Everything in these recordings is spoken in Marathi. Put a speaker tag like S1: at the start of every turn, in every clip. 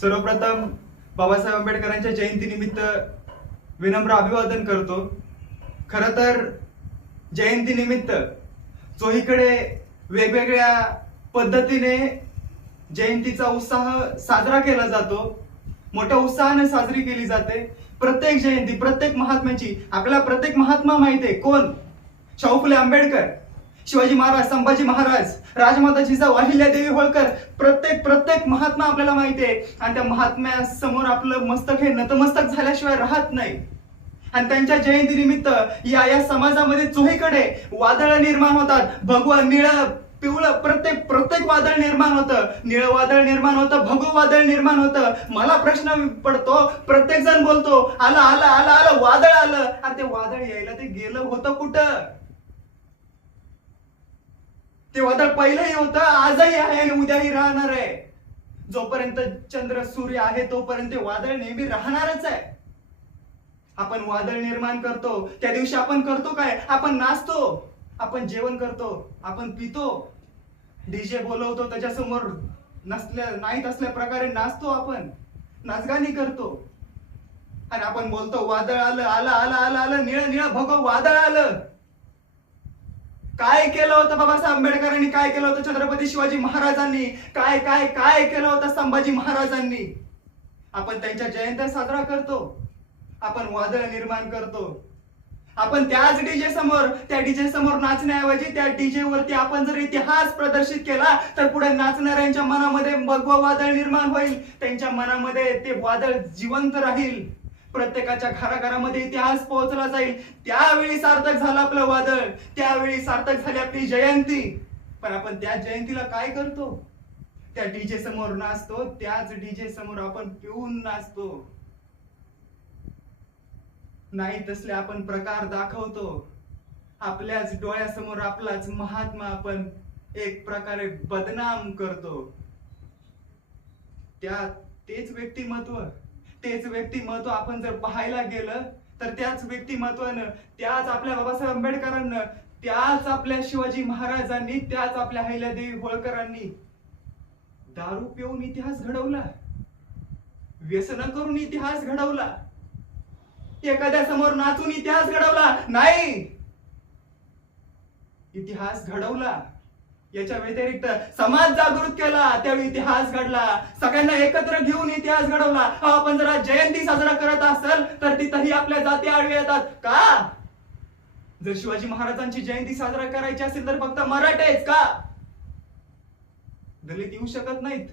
S1: सर्वप्रथम बाबासाहेब आंबेडकरांच्या जयंतीनिमित्त विनम्र अभिवादन करतो. खर तर जयंतीनिमित्त चोहीकडे वेगवेगळ्या पद्धतीने जयंतीचा उत्साह साजरा केला जातो. मोठ्या उत्साहाने साजरी केली जाते. प्रत्येक जयंती प्रत्येक महात्म्याची आपल्याला प्रत्येक महात्मा माहिती आहे कोण? शाहू फुले आंबेडकर. शिवाजी महाराज संभाजी महाराज राजमाता जिजाऊ अहिल्यादेवी होळकर प्रत्येक प्रत्येक महात्मा आपल्याला माहिती आहे. आणि त्या महात्म्या समोर आपलं मस्तक हे नतमस्तक झाल्याशिवाय राहत नाही. आणि त्यांच्या जयंती निमित्त या या समाजामध्ये चोहीकडे वादळ निर्माण होतात. भगवा निळ पिवळं प्रत्येक प्रत्येक वादळ निर्माण होतं. निळ वादळ निर्माण होतं भगव वादळ निर्माण होतं. मला प्रश्न पडतो प्रत्येक जण बोलतो आलं आलं आलं आलं वादळ आलं. अरे ते वादळ यायला ते गेलं होतं कुठं? ते वादळ पहिलंही होतं आजही आहे आणि उद्याही राहणार आहे. जोपर्यंत चंद्र सूर्य आहे तोपर्यंत वादळ नेहमी राहणारच आहे. आपण वादळ निर्माण करतो त्या दिवशी आपण करतो काय? आपण नाचतो आपण जेवण करतो आपण पितो. डीजे बोलवतो त्याच्यासमोर नसल्या नाहीत असल्या प्रकारे नाचतो आपण नाचगाणी करतो. आणि आपण बोलतो वादळ आलं आलं आलं आलं आलं निळ निळ भगव वादळ आलं. काय केलं होतं बाबासाहेब आंबेडकरांनी? काय केलं होतं छत्रपती शिवाजी महाराजांनी? काय काय काय केलं होतं संभाजी महाराजांनी? आपण त्यांच्या जयंत्या साजरा करतो. आपण वादळ निर्माण करतो. आपण त्याच डीजे समोर त्या डीजे समोर नाचण्याऐवजी त्या डीजे वरती आपण जर इतिहास प्रदर्शित केला तर पुढे नाचणाऱ्यांच्या मनामध्ये भगवा वादळ निर्माण होईल. त्यांच्या मनामध्ये ते वादळ जिवंत राहील. प्रत्येकाच्या घराघरामध्ये इतिहास पोहोचला जाईल. त्यावेळी सार्थक झालं आपलं वादळ. त्यावेळी सार्थक झाली आपली जयंती. पण आपण त्या जयंतीला काय करतो? त्या डीजे समोर नाचतो. त्याच डीजे समोर आपण पिऊन नाचतो. नाही तसले आपण प्रकार दाखवतो. आपल्याच डोळ्यासमोर आपलाच महात्मा आपण एक प्रकारे बदनाम करतो. त्या तेच व्यक्तिमत्व. तेच व्यक्तिमत्व आपण जर पाहायला गेलं तर त्याच व्यक्तिमत्वानं त्याच आपल्या बाबासाहेब आंबेडकरांना त्याच आपल्या शिवाजी महाराजांनी त्याच आपल्या अहिल्यादेवी होळकरांनी दारू पिऊन इतिहास घडवला. व्यसन करून इतिहास घडवला. एखाद्या समोर नाचून इतिहास घडवला. नाही! इतिहास घडवला. याच्या व्यतिरिक्त समाज जागृत केला त्यावेळी इतिहास घडला. सगळ्यांना एकत्र घेऊन इतिहास घडवला. आपण जरा जयंती साजरा करत असेल तर तिथंही आपल्या जाती आडवे येतात. का? जर शिवाजी महाराजांची जयंती साजरा करायची असेल तर फक्त मराठेच का? दलित येऊ शकत नाहीत.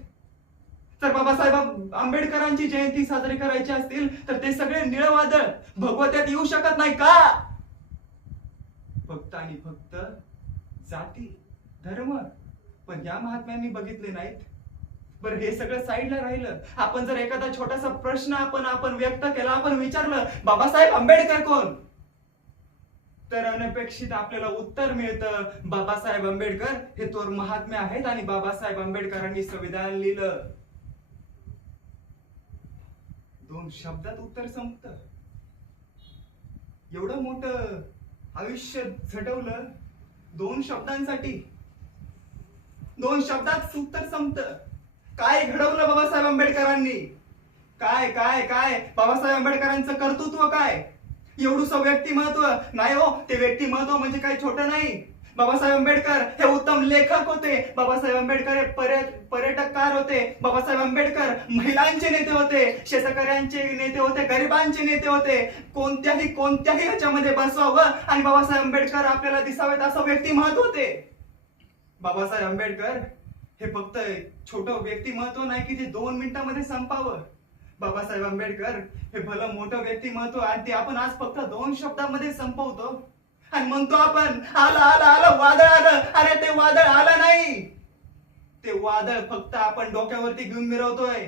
S1: तर बाबासाहेब आंबेडकरांची जयंती साजरी करायची असतील तर ते सगळे निळवादळ भगवत्यात येऊ शकत नाही का? फक्त आणि फक्त जाती. धर्म. पण या महात्म्यांनी बघितले नाहीत. बरं हे सगळं साईडला राहिलं. आपण जर एखादा छोटासा प्रश्न आपण आपण व्यक्त केला आपण विचारलं बाबासाहेब आंबेडकर कोण? तर अनपेक्षित आपल्याला उत्तर मिळतं बाबासाहेब आंबेडकर हे थोर महात्मे आहेत आणि बाबासाहेब आंबेडकरांनी संविधान लिहिलं. दोन शब्दात उत्तर संपत. एवढं मोठं आयुष्य झटवलं दोन शब्दांसाठी. दोन शब्दात उत्तर संपत. काय घडवलं बाबासाहेब आंबेडकरांनी? काय काय काय? बाबासाहेब आंबेडकरांचं कर्तृत्व काय? एवढूस व्यक्तिमत्व? नाही हो ते व्यक्तिमत्व म्हणजे काही छोटं नाही. बाबासाहेब आंबेडकर हे उत्तम लेखक होते. बाबासाहेब आंबेडकर हे पर्यटककार होते. बाबासाहेब आंबेडकर महिलांचे नेते होते. शेतकऱ्यांचे नेते होते गरिबांचे नेते होते. कोणत्याही कोणत्याही ह्याच्यामध्ये बसवावं आणि बाबासाहेब आंबेडकर आपल्याला दिसावेत असं व्यक्तिमत्व होते. बाबासाहेब आंबेडकर हे फक्त छोटं व्यक्तिमत्व नाही की ते दोन मिनिटांमध्ये संपावं. बाबासाहेब आंबेडकर हे भलं मोठं व्यक्तिमत्व आणि ते आपण आज फक्त दोन शब्दामध्ये संपवतो. आणि म्हणतो आपण आलं आलं आलं वादळ आलं. अरे ते वादळ आलं नाही. ते वादळ फक्त आपण डोक्यावरती घेऊन मिरवतोय.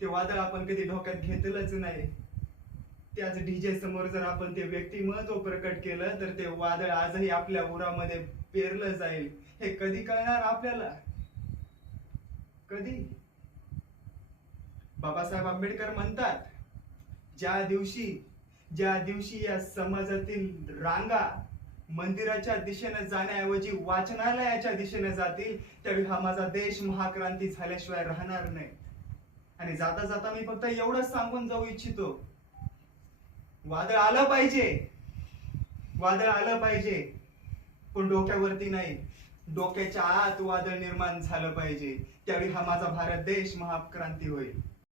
S1: ते वादळ आपण कधी डोक्यात घेतलंच नाही. त्याच डीजे समोर जर आपण ते व्यक्तिमत्व प्रकट केलं तर ते वादळ आजही आपल्या उरामध्ये पेरलं जाईल. हे कधी कळणार आपल्याला? कधी? बाबासाहेब आंबेडकर म्हणतात ज्या दिवशी ज्या दिवशी या समाजातील रांगा मंदिराच्या दिशेने जाण्याऐवजी वाचनालयाच्या दिशेने जातील त्यावेळी हा माझा देश महाक्रांती झाल्याशिवाय राहणार नाही. आणि जाता जाता मी फक्त एवढंच सांगून जाऊ इच्छितो. वादळ आलं पाहिजे. वादळ आलं पाहिजे. पण डोक्यावरती नाही. डोक्याच्या आत वादळ निर्माण झालं पाहिजे. त्यावेळी हा माझा भारत देश महाक्रांती होईल.